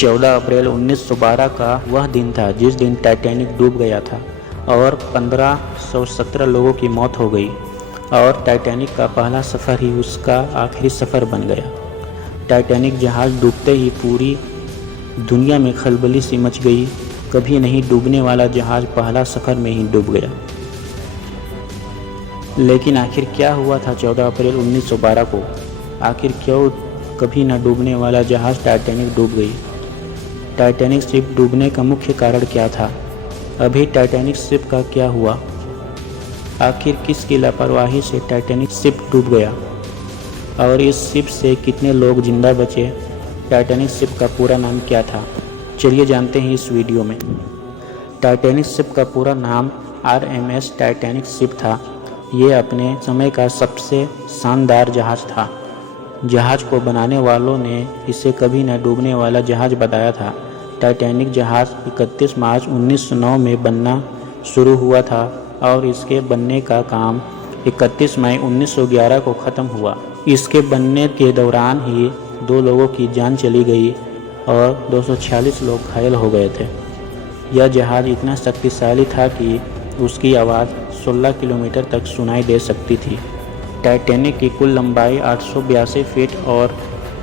14 अप्रैल 1912 का वह दिन था जिस दिन टाइटैनिक डूब गया था और 1517 लोगों की मौत हो गई और टाइटैनिक का पहला सफ़र ही उसका आखिरी सफ़र बन गया। टाइटैनिक जहाज़ डूबते ही पूरी दुनिया में खलबली सी मच गई। कभी नहीं डूबने वाला जहाज़ पहला सफ़र में ही डूब गया। लेकिन आखिर क्या हुआ था 14 अप्रैल 1912 को? आखिर क्यों कभी न डूबने वाला जहाज़ टाइटैनिक डूब गई? टाइटैनिक शिप डूबने का मुख्य कारण क्या था? अभी टाइटैनिक शिप का क्या हुआ? आखिर किसकी लापरवाही से टाइटैनिक शिप डूब गया और इस शिप से कितने लोग जिंदा बचे? टाइटैनिक शिप का पूरा नाम क्या था? चलिए जानते हैं इस वीडियो में। टाइटैनिक शिप का पूरा नाम RMS टाइटैनिक शिप था। ये अपने समय का सबसे शानदार जहाज़ था। जहाज़ को बनाने वालों ने इसे कभी न डूबने वाला जहाज़ बताया था। टाइटैनिक जहाज़ 31 मार्च 1909 में बनना शुरू हुआ था और इसके बनने का काम 31 मई 1911 को ख़त्म हुआ। इसके बनने के दौरान ही 2 लोगों की जान चली गई और 246 लोग घायल हो गए थे। यह जहाज़ इतना शक्तिशाली था कि उसकी आवाज़ 16 किलोमीटर तक सुनाई दे सकती थी। टाइटैनिक की कुल लंबाई 882 फीट और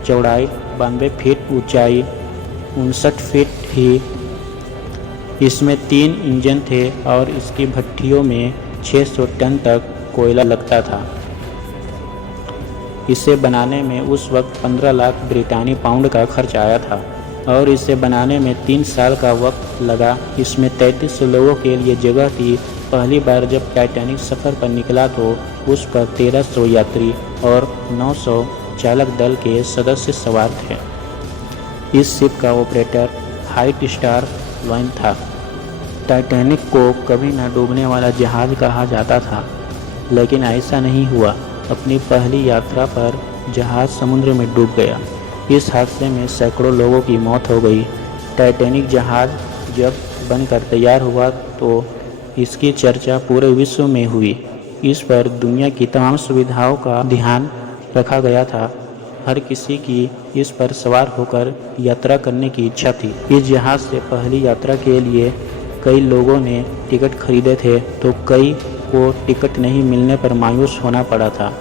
चौड़ाई 92 फीट, ऊंचाई 59 फीट थी। इसमें 3 इंजन थे और इसकी भट्टियों में 600 टन तक कोयला लगता था। इसे बनाने में उस वक्त 15 लाख ब्रिटानी पाउंड का खर्च आया था और इसे बनाने में 3 साल का वक्त लगा। इसमें 33 लोगों के लिए जगह थी। पहली बार जब टाइटैनिक सफ़र पर निकला तो उस पर 1300 यात्री और 900 चालक दल के सदस्य सवार थे। इस शिप का ऑपरेटर व्हाइट स्टार लाइन था। टाइटैनिक को कभी न डूबने वाला जहाज़ कहा जाता था, लेकिन ऐसा नहीं हुआ। अपनी पहली यात्रा पर जहाज़ समुद्र में डूब गया। इस हादसे में सैकड़ों लोगों की मौत हो गई। टाइटैनिक जहाज़ जब बनकर तैयार हुआ तो इसकी चर्चा पूरे विश्व में हुई। इस पर दुनिया की तमाम सुविधाओं का ध्यान रखा गया था। हर किसी की इस पर सवार होकर यात्रा करने की इच्छा थी। इस जहाज़ से पहली यात्रा के लिए कई लोगों ने टिकट खरीदे थे तो कई को टिकट नहीं मिलने पर मायूस होना पड़ा था।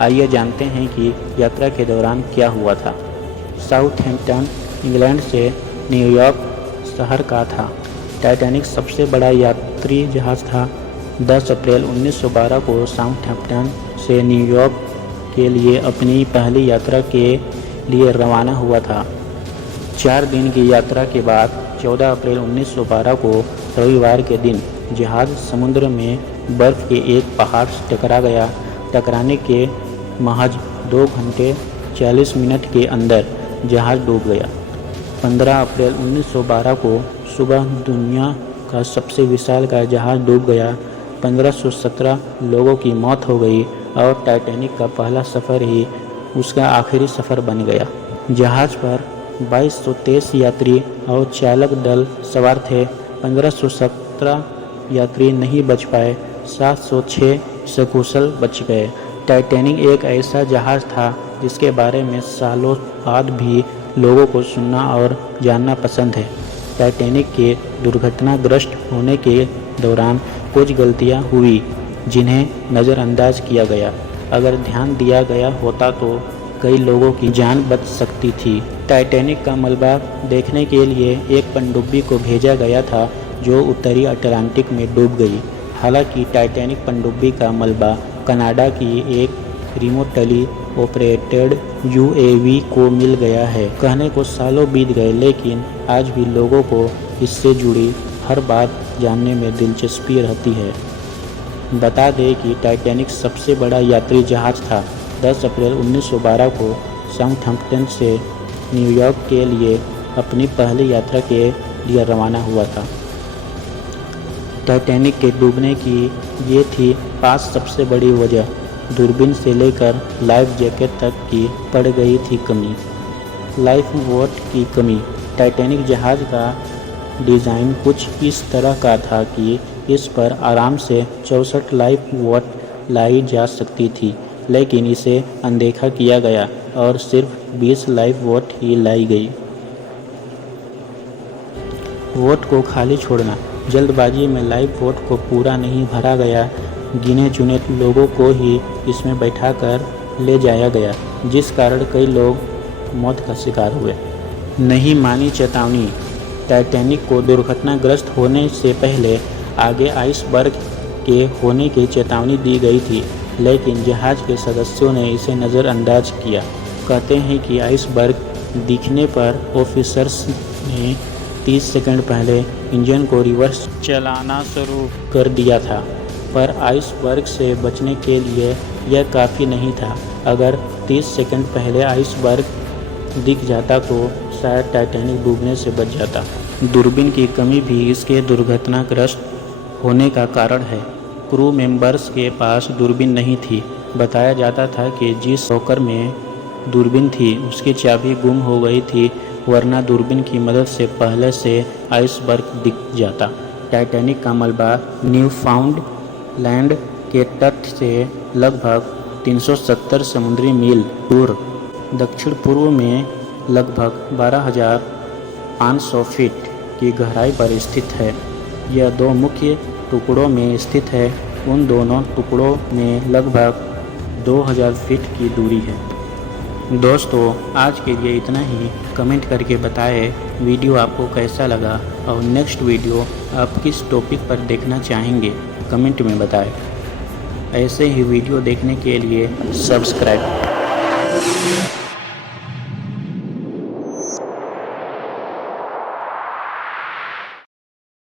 आइए जानते हैं कि यात्रा के दौरान क्या हुआ था। साउथहैम्पटन इंग्लैंड से न्यूयॉर्क शहर का था। टाइटैनिक सबसे बड़ा यात्री जहाज़ था। 10 अप्रैल 1912 को साउथहैम्पटन से न्यूयॉर्क के लिए अपनी पहली यात्रा के लिए रवाना हुआ था। 4 दिन की यात्रा के बाद 14 अप्रैल 1912 को रविवार के दिन जहाज़ समुद्र में बर्फ़ के एक पहाड़ से टकरा गया। टकराने के महज 2 घंटे 40 मिनट के अंदर जहाज़ डूब गया। 15 अप्रैल 1912 को सुबह दुनिया का सबसे विशाल का जहाज़ डूब गया। 1517 लोगों की मौत हो गई और टाइटैनिक का पहला सफ़र ही उसका आखिरी सफ़र बन गया। जहाज़ पर 2223 यात्री और चालक दल सवार थे। 1517 यात्री नहीं बच पाए, 706 सकुशल बच गए। टाइटैनिक एक ऐसा जहाज़ था जिसके बारे में सालों बाद भी लोगों को सुनना और जानना पसंद है। टाइटैनिक के दुर्घटनाग्रस्त होने के दौरान कुछ गलतियां हुई जिन्हें नज़रअंदाज किया गया। अगर ध्यान दिया गया होता तो कई लोगों की जान बच सकती थी। टाइटैनिक का मलबा देखने के लिए एक पनडुब्बी को भेजा गया था जो उत्तरी अटलांटिक में डूब गई। हालांकि टाइटैनिक पनडुब्बी का मलबा कनाडा की एक रिमोटली ऑपरेटेड UAV को मिल गया है। कहने को सालों बीत गए, लेकिन आज भी लोगों को इससे जुड़ी हर बात जानने में दिलचस्पी रहती है। बता दें कि टाइटैनिक सबसे बड़ा यात्री जहाज़ था। 10 अप्रैल 1912 को साउथहैम्पटन से न्यूयॉर्क के लिए अपनी पहली यात्रा के लिए रवाना हुआ था। टाइटैनिक के डूबने की ये थी 5 सबसे बड़ी वजह। दूरबीन से लेकर लाइफ जैकेट तक की पड़ गई थी कमी। लाइफ बोट की कमी। टाइटैनिक जहाज़ का डिज़ाइन कुछ इस तरह का था कि इस पर आराम से 64 लाइफ बोट लाई जा सकती थी, लेकिन इसे अनदेखा किया गया और सिर्फ 20 लाइफ बोट ही लाई गई। वोट को खाली छोड़ना। जल्दबाजी में लाइव वोट को पूरा नहीं भरा गया, गिने चुने लोगों को ही इसमें बैठाकर ले जाया गया, जिस कारण कई लोग मौत का शिकार हुए। नहीं मानी चेतावनी। टाइटैनिक को दुर्घटनाग्रस्त होने से पहले आगे आइसबर्ग के होने की चेतावनी दी गई थी, लेकिन जहाज के सदस्यों ने इसे नज़रअंदाज किया। कहते हैं कि आइसबर्ग दिखने पर ऑफिसर्स ने 30 सेकंड पहले इंजन को रिवर्स चलाना शुरू कर दिया था, पर आइसबर्ग से बचने के लिए यह काफ़ी नहीं था। अगर 30 सेकंड पहले आइसबर्ग दिख जाता तो शायद टाइटैनिक डूबने से बच जाता। दूरबीन की कमी भी इसके दुर्घटनाग्रस्त होने का कारण है। क्रू मेंबर्स के पास दूरबीन नहीं थी। बताया जाता था कि जिस लॉकर में दूरबीन थी उसकी चाबी गुम हो गई थी, वरना दूरबीन की मदद से पहले से आइसबर्ग दिख जाता। टाइटैनिक का मलबा न्यूफाउंडलैंड के तट से लगभग 370 समुद्री मील दूर दक्षिण पूर्व में लगभग 12,500 फीट की गहराई पर स्थित है। यह 2 मुख्य टुकड़ों में स्थित है। उन दोनों टुकड़ों में लगभग 2000 फीट की दूरी है। दोस्तों, आज के लिए इतना ही। कमेंट करके बताएं वीडियो आपको कैसा लगा और नेक्स्ट वीडियो आप किस टॉपिक पर देखना चाहेंगे, कमेंट में बताएं। ऐसे ही वीडियो देखने के लिए सब्सक्राइब।